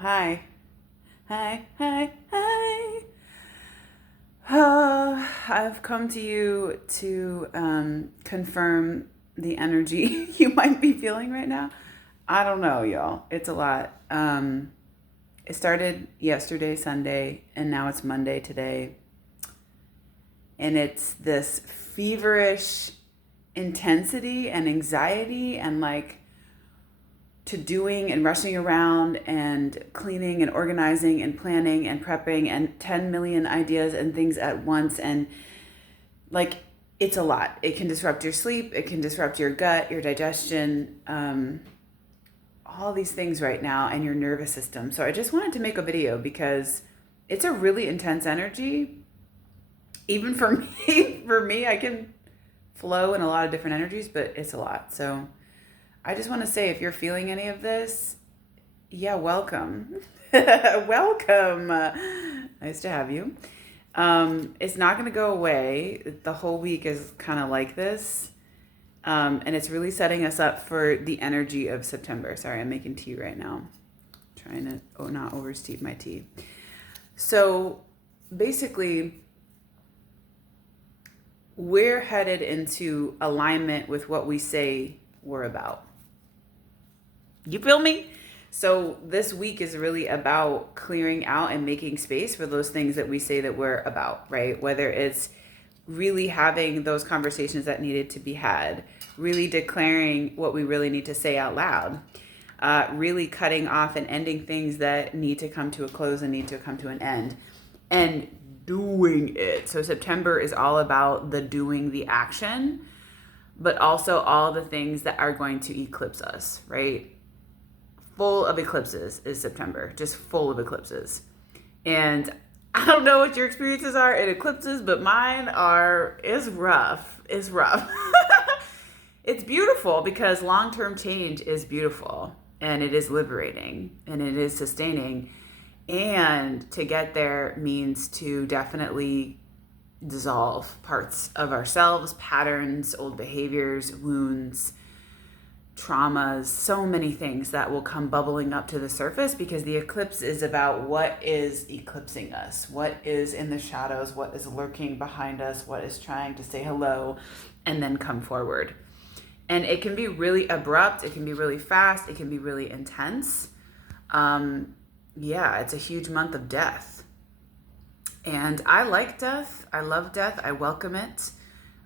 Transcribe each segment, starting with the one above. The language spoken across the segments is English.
Hi. Hi. Hi. Hi. I've come to you to confirm the energy you might be feeling right now. I don't know, y'all. It's a lot. It started yesterday, Sunday, and now it's Monday today. And it's this feverish intensity and anxiety and like to doing and rushing around and cleaning and organizing and planning and prepping and 10 million ideas and things at once. And like, it's a lot. It can disrupt your sleep, it can disrupt your gut, your digestion, all these things right now, and your nervous system. So I just wanted to make a video because it's a really intense energy. Even for me, I can flow in a lot of different energies, but it's a lot. So I just want to say, if you're feeling any of this, yeah, welcome. Welcome. Nice to have you. It's not going to go away. The whole week is kind of like this. And it's really setting us up for the energy of September. Sorry, I'm making tea right now. Trying to not oversteep my tea. So basically, we're headed into alignment with what we say we're about. You feel me? So this week is really about clearing out and making space for those things that we say that we're about, right? Whether it's really having those conversations that needed to be had, really declaring what we really need to say out loud, really cutting off and ending things that need to come to a close and need to come to an end, and doing it. So September is all about the doing, the action, but also all the things that are going to eclipse us, right? Full of eclipses is September, just full of eclipses. And I don't know what your experiences are in eclipses, but mine is rough. It's rough. It's beautiful because long-term change is beautiful and it is liberating and it is sustaining. And to get there means to definitely dissolve parts of ourselves, patterns, old behaviors, wounds, traumas, so many things that will come bubbling up to the surface, because the eclipse is about what is eclipsing us, what is in the shadows, what is lurking behind us, what is trying to say hello and then come forward. And it can be really abrupt, it can be really fast, it can be really intense. Yeah, it's a huge month of death. And I like death, I love death, I welcome it.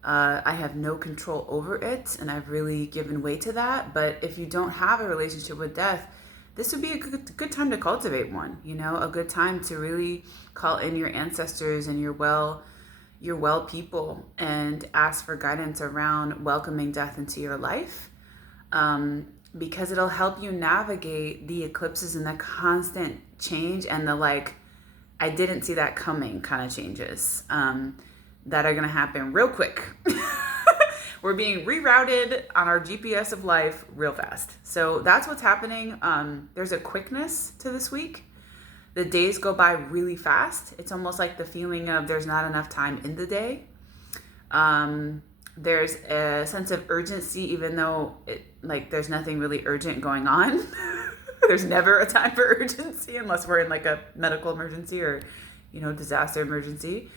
I have no control over it, and I've really given way to that. But if you don't have a relationship with death, this would be a good time to cultivate one. You know, a good time to really call in your ancestors and your well people and ask for guidance around welcoming death into your life, because it'll help you navigate the eclipses and the constant change and the like, I didn't see that coming kind of changes. That are going to happen real quick. We're being rerouted on our GPS of life real fast. So that's what's happening. There's a quickness to this week. The days go by really fast. It's almost like the feeling of there's not enough time in the day. There's a sense of urgency, even though there's nothing really urgent going on. There's never a time for urgency unless we're in like a medical emergency or, disaster emergency.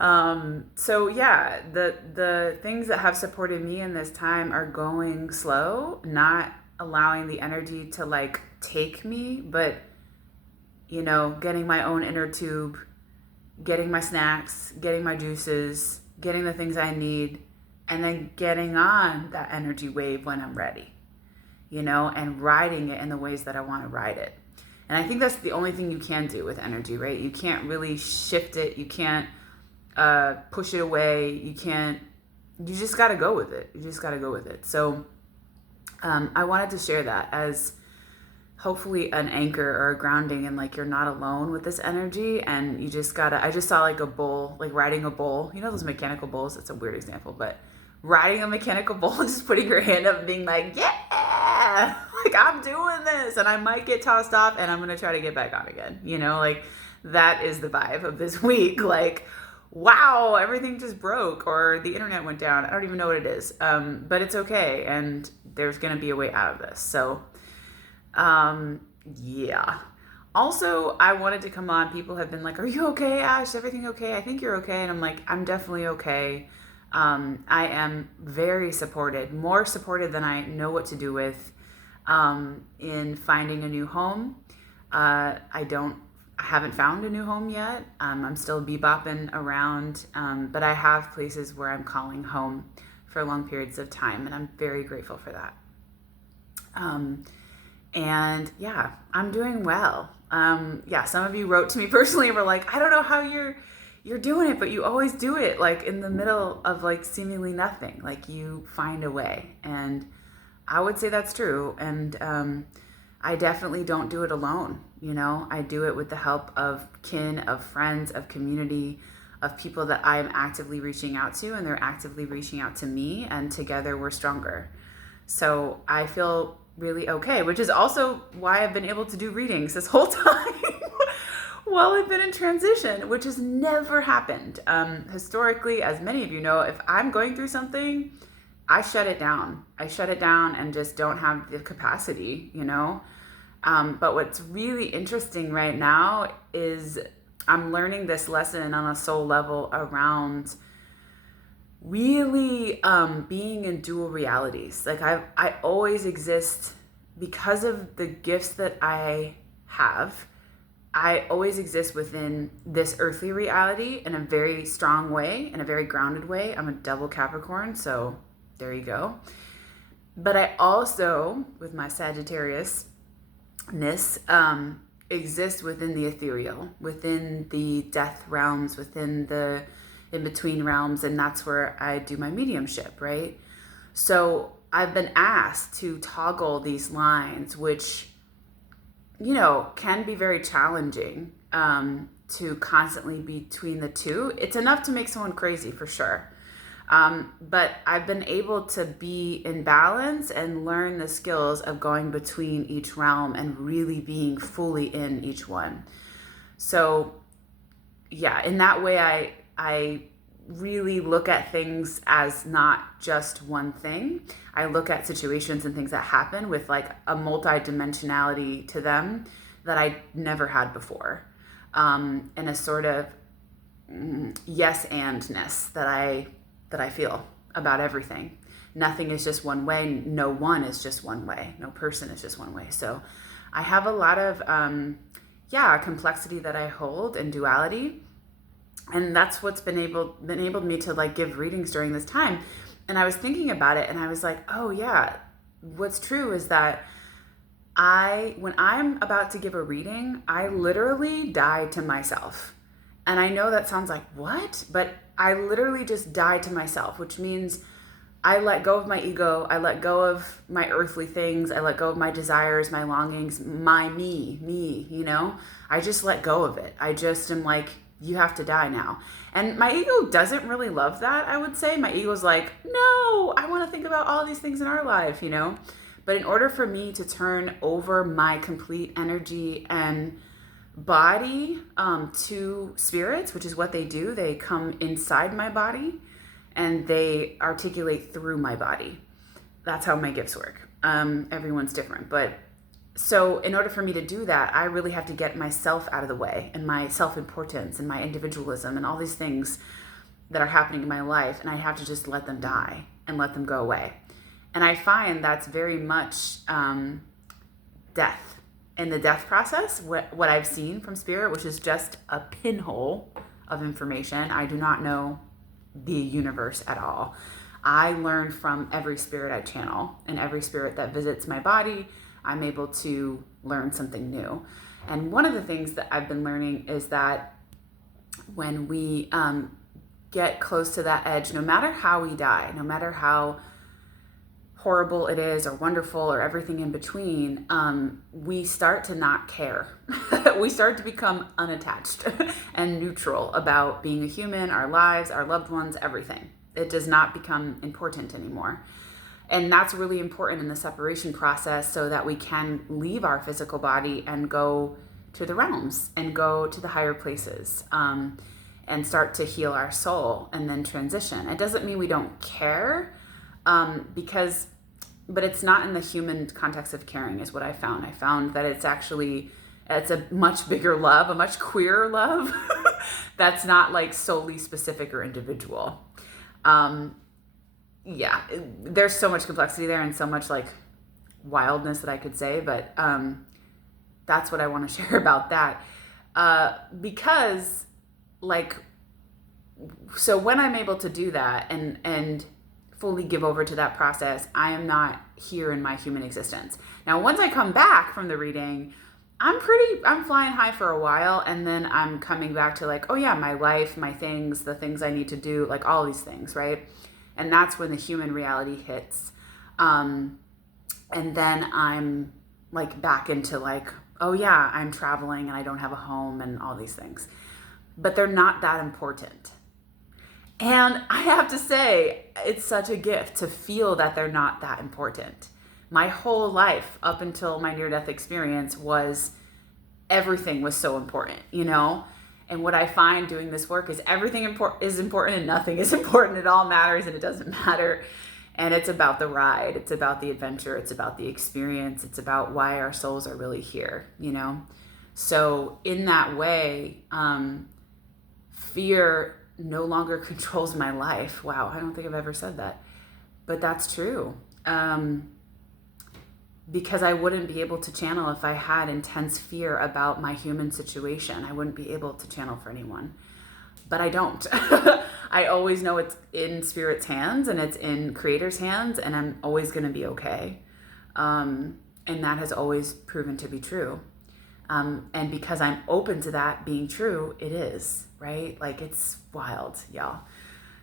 So yeah, the things that have supported me in this time are going slow, not allowing the energy to like take me, but getting my own inner tube, getting my snacks, getting my juices, getting the things I need, and then getting on that energy wave when I'm ready, and riding it in the ways that I want to ride it. And I think that's the only thing you can do with energy, right? You can't really shift it. You can't push it away. You just got to go with it. So I wanted to share that as hopefully an anchor or a grounding, and like you're not alone with this energy, and I just saw like a bull, like riding a bull, those mechanical bulls. It's a weird example, but riding a mechanical bull, just putting your hand up and being like, yeah, like I'm doing this, and I might get tossed off and I'm going to try to get back on again. Like that is the vibe of this week. Like, wow, everything just broke or the internet went down. I don't even know what it is. But it's okay. And there's going to be a way out of this. So, yeah. Also, I wanted to come on. People have been like, "Are you okay, Ash? Is everything okay? I think you're okay." And I'm like, "I'm definitely okay." I am very supported, more supported than I know what to do with, in finding a new home. I haven't found a new home yet. I'm still bebopping around, but I have places where I'm calling home for long periods of time, and I'm very grateful for that. Um, and yeah, I'm doing well. Yeah, some of you wrote to me personally and were like, I don't know how you're doing it, but you always do it like in the middle of like seemingly nothing. Like you find a way. And I would say that's true. And I definitely don't do it alone. You know, I do it with the help of kin, of friends, of community, of people that I am actively reaching out to, and they're actively reaching out to me, and together we're stronger. So I feel really okay, which is also why I've been able to do readings this whole time while I've been in transition, which has never happened. Historically, as many of you know, if I'm going through something, I shut it down. I shut it down and just don't have the capacity, you know? But what's really interesting right now is I'm learning this lesson on a soul level around really being in dual realities. Like I always exist because of the gifts that I have. I always exist within this earthly reality in a very strong way, in a very grounded way. I'm a double Capricorn, so there you go. But I also, with my Sagittarius ness, exist within the ethereal, within the death realms, within the in between realms, and that's where I do my mediumship, right? So I've been asked to toggle these lines, which, you know, can be very challenging, to constantly be between the two. It's enough to make someone crazy for sure. But I've been able to be in balance and learn the skills of going between each realm and really being fully in each one. So yeah, in that way, I really look at things as not just one thing. I look at situations and things that happen with like a multi-dimensionality to them that I never had before, and a sort of yes andness that I feel about everything. Nothing is just one way. No one is just one way. No person is just one way. So I have a lot of complexity that I hold and duality, and that's what's enabled me to like give readings during this time. And I was thinking about it, and I was like, oh yeah, what's true is that when I'm about to give a reading, I literally die to myself. And I know that sounds like what, but I literally just die to myself, which means I let go of my ego. I let go of my earthly things. I let go of my desires, my longings, my me, you know? I just let go of it. I just am like, you have to die now. And my ego doesn't really love that, I would say. My ego's like, no, I want to think about all these things in our life, you know? But in order for me to turn over my complete energy and body to spirits, which is what they do, they come inside my body and they articulate through my body. That's how my gifts work. Everyone's different, but so in order for me to do that, I really have to get myself out of the way, and my self-importance and my individualism and all these things that are happening in my life, and I have to just let them die and let them go away. And I find that's very much death. In the death process, what I've seen from spirit, which is just a pinhole of information. I do not know the universe at all. I learn from every spirit I channel, and every spirit that visits my body, I'm able to learn something new. And one of the things that I've been learning is that when we get close to that edge, no matter how we die, no matter how horrible it is or wonderful or everything in between, we start to not care. We start to become unattached and neutral about being a human, our lives, our loved ones, everything. It does not become important anymore. And that's really important in the separation process so that we can leave our physical body and go to the realms and go to the higher places, and start to heal our soul and then transition. It doesn't mean we don't care, but it's not in the human context of caring is what I found. I found that it's actually It's a much bigger love, a much queerer love that's not like solely specific or individual. Yeah, there's so much complexity there and so much like wildness that I could say, but that's what I want to share about that. Because like, so when I'm able to do that and fully give over to that process, I am not here in my human existence. Now, once I come back from the reading, I'm flying high for a while, and then I'm coming back to like, oh yeah, my life, my things, the things I need to do, like all these things, right? And that's when the human reality hits. And then I'm like back into like, oh yeah, I'm traveling and I don't have a home and all these things. But they're not that important. And I have to say, it's such a gift to feel that they're not that important. My whole life up until my near-death experience everything was so important, you know? And what I find doing this work is everything is important and nothing is important. It all matters and it doesn't matter. And it's about the ride. It's about the adventure. It's about the experience. It's about why our souls are really here, you know? So in that way, fear no longer controls my life. Wow, I don't think I've ever said that. But that's true. Because I wouldn't be able to channel if I had intense fear about my human situation. I wouldn't be able to channel for anyone. But I don't. I always know it's in Spirit's hands and it's in Creator's hands, and I'm always going to be okay. And that has always proven to be true. And because I'm open to that being true, it is, right? Like, it's wild, y'all.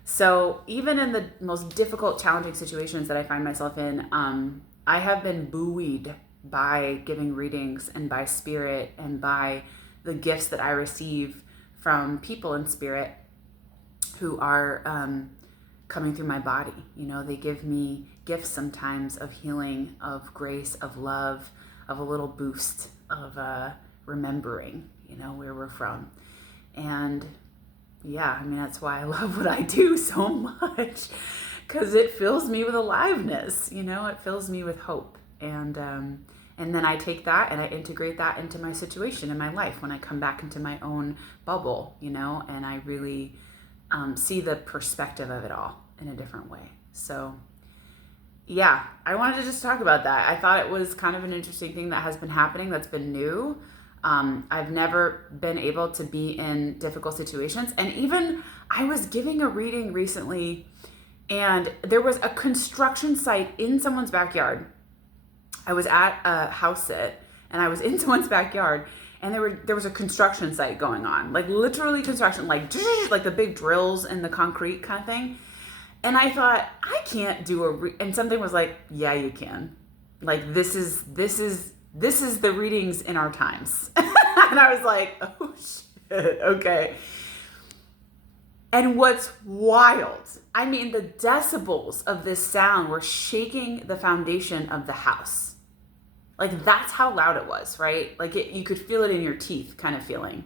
So even in the most difficult, challenging situations that I find myself in, I have been buoyed by giving readings and by Spirit and by the gifts that I receive from people in Spirit who are coming through my body. You know, they give me gifts sometimes of healing, of grace, of love, of a little boost of remembering, you know, where we're from. And yeah, I mean, that's why I love what I do so much, because it fills me with aliveness, you know, it fills me with hope. And then I take that and I integrate that into my situation in my life when I come back into my own bubble, you know, and I really see the perspective of it all in a different way. So yeah, I wanted to just talk about that. I thought it was kind of an interesting thing that has been happening that's been new. I've never been able to be in difficult situations. And even I was giving a reading recently and there was a construction site in someone's backyard. I was at a house sit and I was in someone's backyard and there was a construction site going on, like literally construction, like the big drills in the concrete kind of thing. And I thought, I can't do and something was like, yeah, you can. Like, this is the readings in our times. And I was like, oh shit, okay. And what's wild, I mean, the decibels of this sound were shaking the foundation of the house. Like, that's how loud it was, right? Like, you could feel it in your teeth kind of feeling.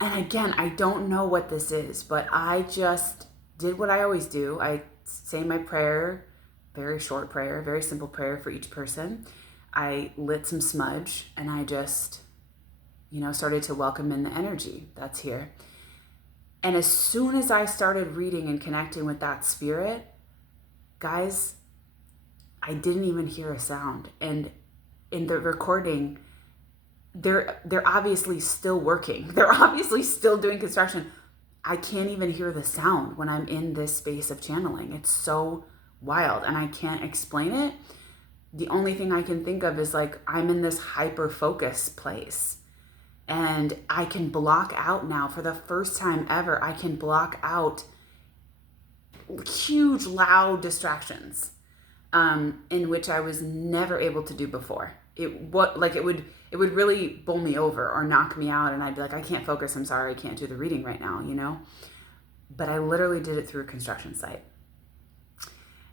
And again, I don't know what this is, but I just did what I always do. I say my prayer, very short prayer, very simple prayer for each person. I lit some smudge and I just, you know, started to welcome in the energy that's here. And as soon as I started reading and connecting with that spirit, guys, I didn't even hear a sound. And in the recording, they're obviously still working. They're obviously still doing construction. I can't even hear the sound when I'm in this space of channeling. It's so wild and I can't explain it. The only thing I can think of is like, I'm in this hyper focus place and I can block out now for the first time ever. I can block out huge, loud distractions in which I was never able to do before. It would really bowl me over or knock me out and I'd be like, I can't focus. I'm sorry. I can't do the reading right now, you know? But I literally did it through a construction site.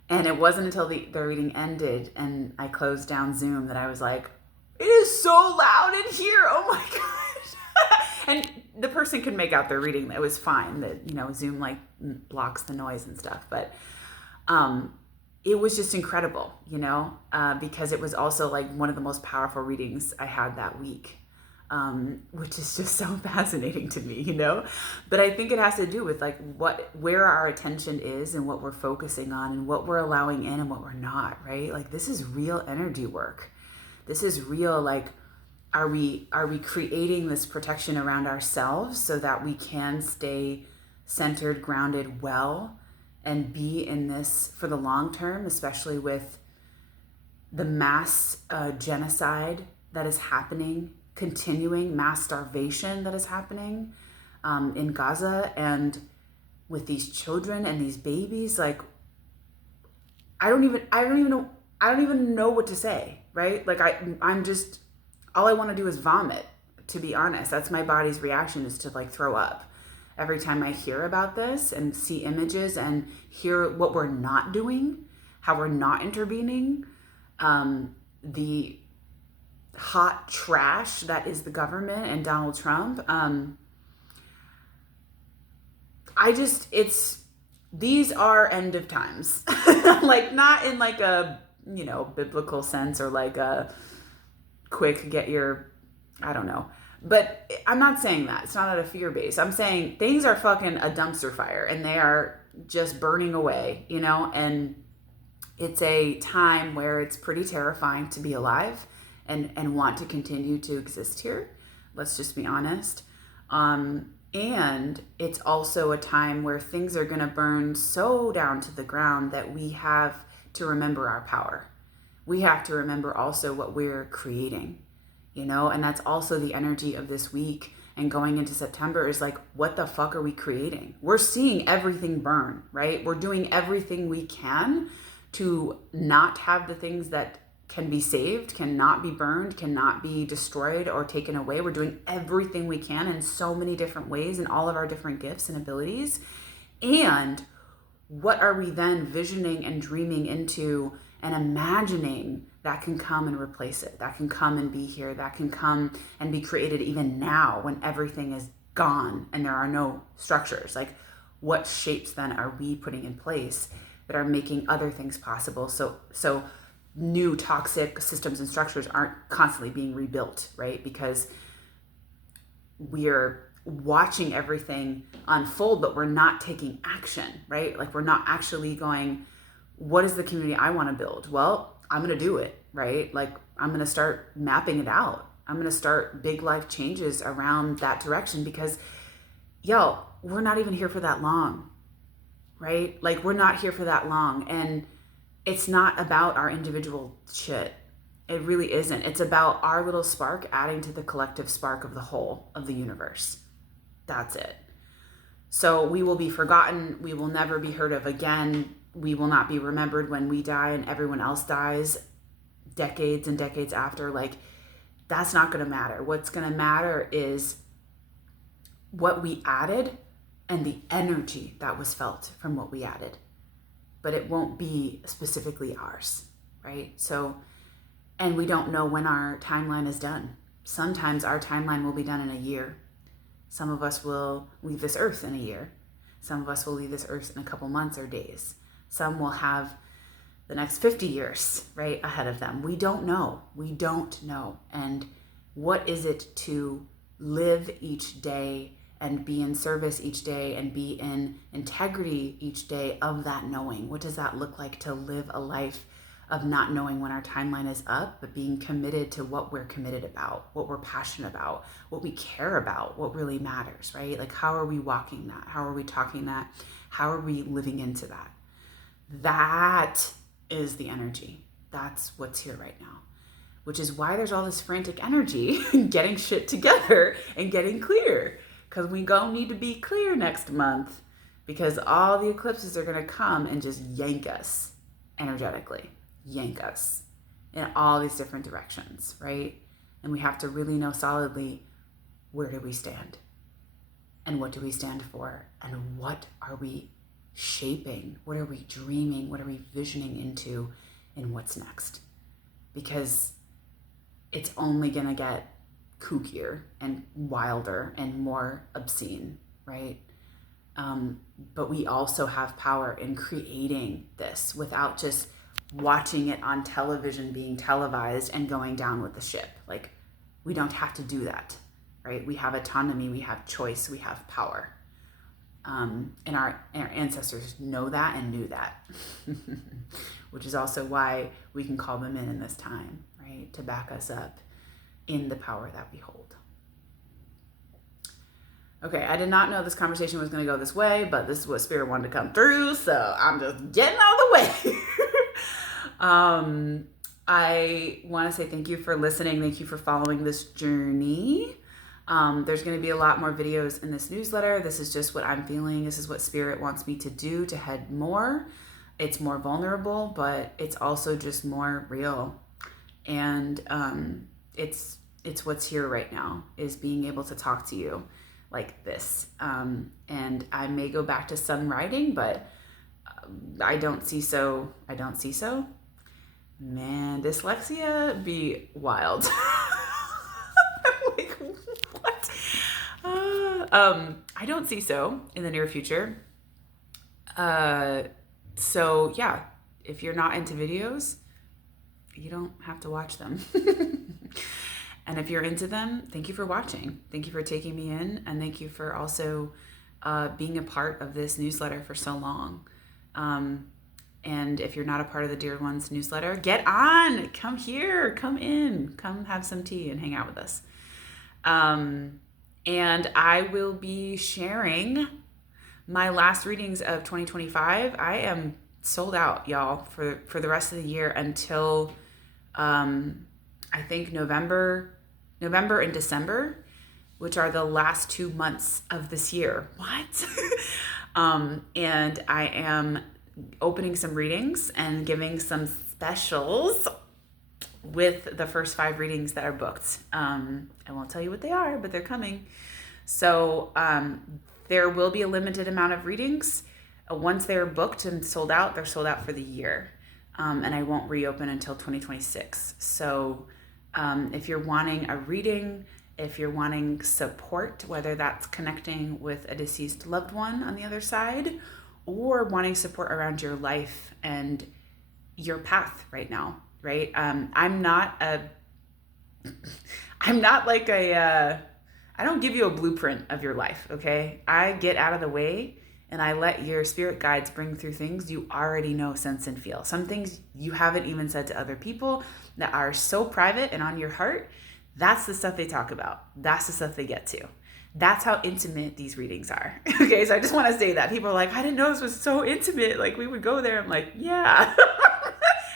And it wasn't until the reading ended and I closed down Zoom that I was like, it is so loud in here. Oh my gosh. And the person could make out their reading. It was fine that, you know, Zoom like blocks the noise and stuff. But it was just incredible, because it was also like one of the most powerful readings I had that week, which is just so fascinating to me. But I think it has to do with like where our attention is and what we're focusing on and what we're allowing in and what we're not, right? Like this is real energy work. This is real, like, are we creating this protection around ourselves so that we can stay centered, grounded, well, and be in this for the long term, especially with the mass genocide that is happening, continuing mass starvation that is happening in Gaza, and with these children and these babies. Like, I don't even know what to say, right? Like I'm just, all I want to do is vomit, to be honest. That's my body's reaction, is to like throw up every time I hear about this and see images and hear what we're not doing, how we're not intervening, the hot trash that is the government and Donald Trump. These are end of times. Like, not in like a, biblical sense, or like a quick I don't know. But I'm not saying that. It's not at a fear base. I'm saying things are fucking a dumpster fire and they are just burning away, and it's a time where it's pretty terrifying to be alive and want to continue to exist here. Let's just be honest. And it's also a time where things are going to burn so down to the ground that we have to remember our power. We have to remember also what we're creating, and that's also the energy of this week and going into September, is like, what the fuck are we creating? We're seeing everything burn, right? We're doing everything we can to not have the things that can be saved, cannot be burned, cannot be destroyed or taken away. We're doing everything we can in so many different ways in all of our different gifts and abilities. And what are we then visioning and dreaming into and imagining that can come and replace it, that can come and be here, that can come and be created even now when everything is gone and there are no structures? Like, what shapes then are we putting in place that are making other things possible, so new toxic systems and structures aren't constantly being rebuilt, right? Because we're watching everything unfold, but we're not taking action, right? Like, we're not actually going, what is the community I want to build? Well, I'm going to do it, right? Like, I'm going to start mapping it out. I'm going to start big life changes around that direction, because we're not even here for that long, right? Like, we're not here for that long. And it's not about our individual shit. It really isn't. It's about our little spark adding to the collective spark of the whole of the universe. That's it. So we will be forgotten. We will never be heard of again. We will not be remembered when we die and everyone else dies decades and decades after. Like, that's not going to matter. What's going to matter is what we added and the energy that was felt from what we added. But it won't be specifically ours, right? So, and we don't know when our timeline is done. Sometimes our timeline will be done in a year. Some of us will leave this earth in a year. Some of us will leave this earth in a couple months or days. Some will have the next 50 years, right, ahead of them. We don't know. We don't know. And what is it to live each day and be in service each day and be in integrity each day of that knowing? What does that look like to live a life of not knowing when our timeline is up, but being committed to what we're committed about, what we're passionate about, what we care about, what really matters, right? Like, how are we walking that? How are we talking that? How are we living into that? That is the energy. That's what's here right now, which is why there's all this frantic energy getting shit together and getting clear. Because we gonna need to be clear next month, because all the eclipses are gonna come and just yank us energetically, yank us in all these different directions, right? And we have to really know solidly, where do we stand? And what do we stand for? And what are we shaping? What are we dreaming? What are we visioning into? And what's next? Because it's only gonna get kookier and wilder and more obscene, right? But we also have power in creating this without just watching it on television being televised and going down with the ship. Like, we don't have to do that, right? We have autonomy, we have choice, we have power. And our ancestors know that and knew that, which is also why we can call them in this time, right? To back us up in the power that we hold. Okay, I did not know this conversation was going to go this way, but this is what Spirit wanted to come through, so I'm just getting out of the way. I want to say thank you for listening. Thank you for following this journey. There's going to be a lot more videos in this newsletter. This is just what I'm feeling. This is what Spirit wants me to do to head more. It's more vulnerable, but it's also just more real. And it's what's here right now, is being able to talk to you like this. And I may go back to some writing, but I don't see so. Man, dyslexia be wild. Like, what? I don't see so in the near future. So yeah, if you're not into videos, you don't have to watch them. And if you're into them, thank you for watching. Thank you for taking me in. And thank you for also being a part of this newsletter for so long. And if you're not a part of the Dear Ones newsletter, get on, come here, come in, come have some tea and hang out with us. And I will be sharing my last readings of 2025. I am sold out, y'all, for the rest of the year until I think November and December, which are the last 2 months of this year. What? And I am opening some readings and giving some specials with the first 5 readings that are booked. I won't tell you what they are, but they're coming. So there will be a limited amount of readings. Once they're booked and sold out, they're sold out for the year. And I won't reopen until 2026. So if you're wanting a reading, if you're wanting support, whether that's connecting with a deceased loved one on the other side, or wanting support around your life and your path right now, right? I'm not like I don't give you a blueprint of your life, okay? I get out of the way and I let your spirit guides bring through things you already know, sense, and feel. Some things you haven't even said to other people that are so private and on your heart. That's the stuff they talk about. That's the stuff they get to. That's how intimate these readings are. Okay, so I just want to say that. People are like, I didn't know this was so intimate. Like, we would go there. I'm like, yeah. Who do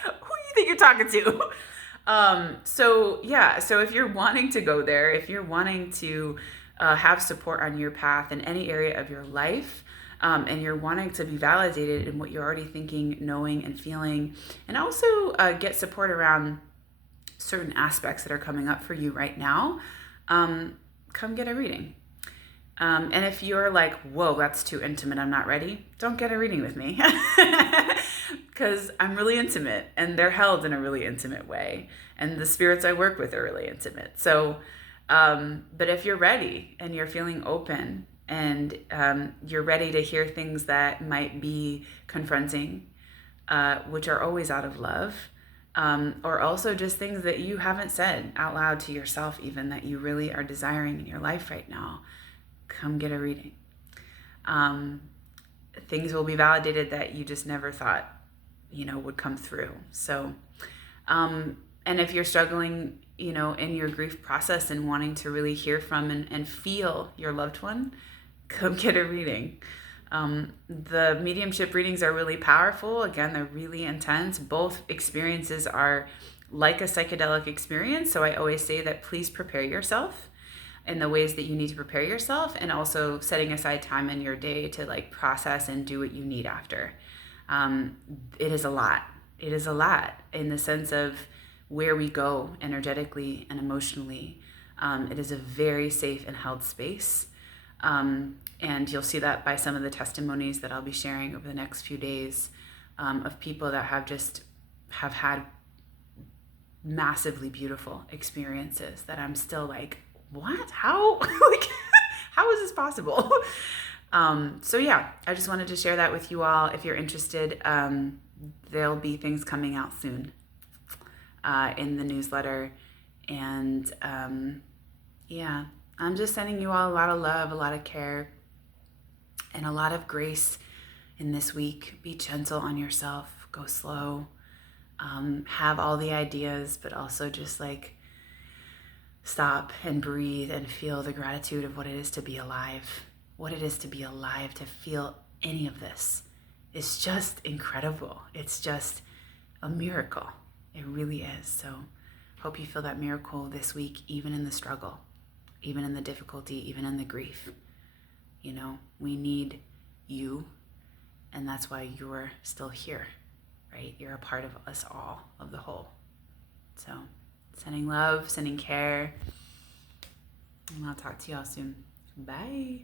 you think you're talking to? So if you're wanting to go there, if you're wanting to have support on your path in any area of your life, and you're wanting to be validated in what you're already thinking, knowing, and feeling, and also get support around certain aspects that are coming up for you right now, come get a reading. And if you're like, whoa, that's too intimate, I'm not ready, don't get a reading with me. Because I'm really intimate and they're held in a really intimate way. And the spirits I work with are really intimate. So, but if you're ready and you're feeling open and you're ready to hear things that might be confronting, which are always out of love, or also just things that you haven't said out loud to yourself even that you really are desiring in your life right now, come get a reading. Things will be validated that you just never thought, would come through. So, and if you're struggling, in your grief process and wanting to really hear from and feel your loved one, come get a reading. The mediumship readings are really powerful. Again, they're really intense. Both experiences are like a psychedelic experience. So I always say that please prepare yourself in the ways that you need to prepare yourself, and also setting aside time in your day to process and do what you need after. It is a lot. It is a lot in the sense of where we go energetically and emotionally. It is a very safe and held space. And you'll see that by some of the testimonies that I'll be sharing over the next few days, of people that have had massively beautiful experiences that I'm still like, what? How? How is this possible? So yeah, I just wanted to share that with you all. If you're interested, there'll be things coming out soon in the newsletter. And yeah, I'm just sending you all a lot of love, a lot of care, and a lot of grace in this week. Be gentle on yourself, go slow, have all the ideas, but also just like stop and breathe and feel the gratitude of what it is to be alive. What it is to be alive, to feel any of this is just incredible. It's just a miracle. It really is. So hope you feel that miracle this week, even in the struggle, even in the difficulty, even in the grief. You know, we need you, and that's why you're still here, right? You're a part of us all, of the whole. So sending love, sending care, and I'll talk to y'all soon. Bye.